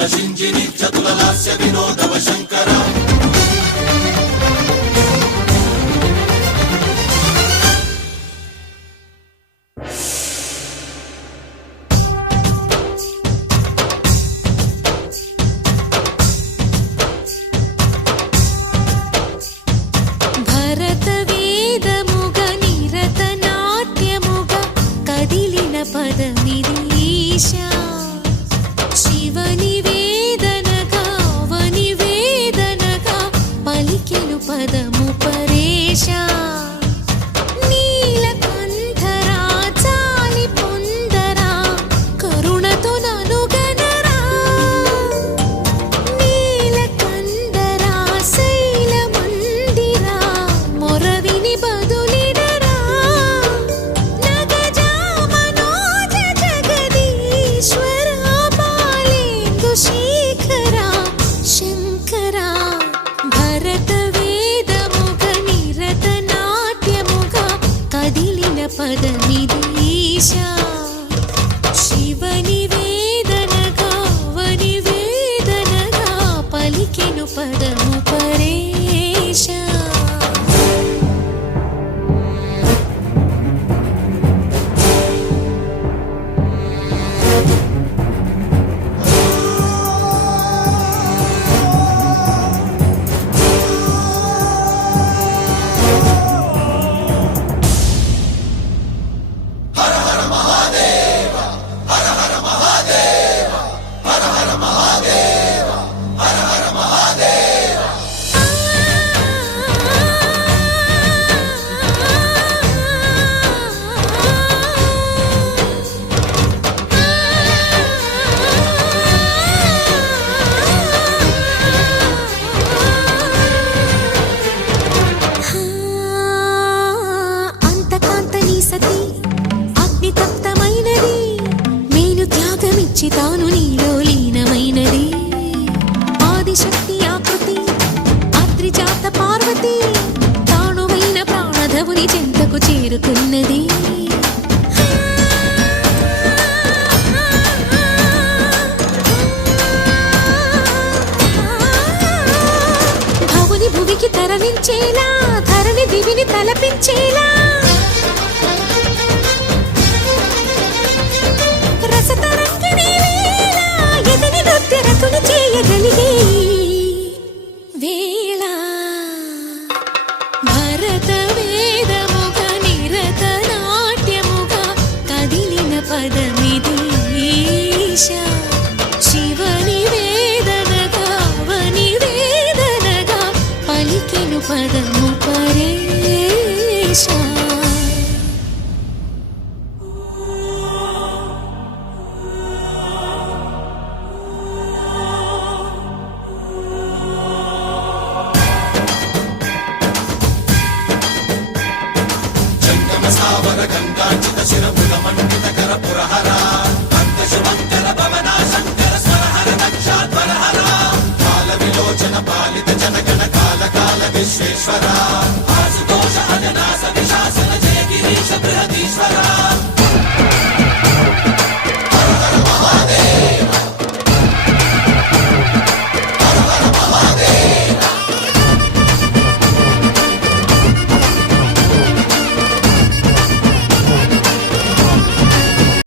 చతుల సింజిని చతుల లాస్య వినోదవ శంకర తాను నీలో లీనమైనది ఆదిశక్తి ఆకృతి అద్రిజాత పార్వతి తానువైన ప్రాణధవుని చెంతకు చేరుకున్నది భవుని భువికి తరలించేలా ధరణి దివిని తలపించేలా చేయగలిగే వేళ భరత వేదముగ నిరత నాట్యముగా కదిలిన పదమిది ఈశా శివని వేదనగా వని వేదనగా పలికెను పదము పరేశా గంగాచిత శిరముల మండిత కర పురహర అంతశుభంకర భవనా శంకర స్వరహర దక్షాధ్వరహర కాల విలోచన పాలిత జనగణ కాల కాల విశ్వేశ్వర ఆశుతోష అజనాశ విశాసన జయ గిరీశ బృహదీశ్వర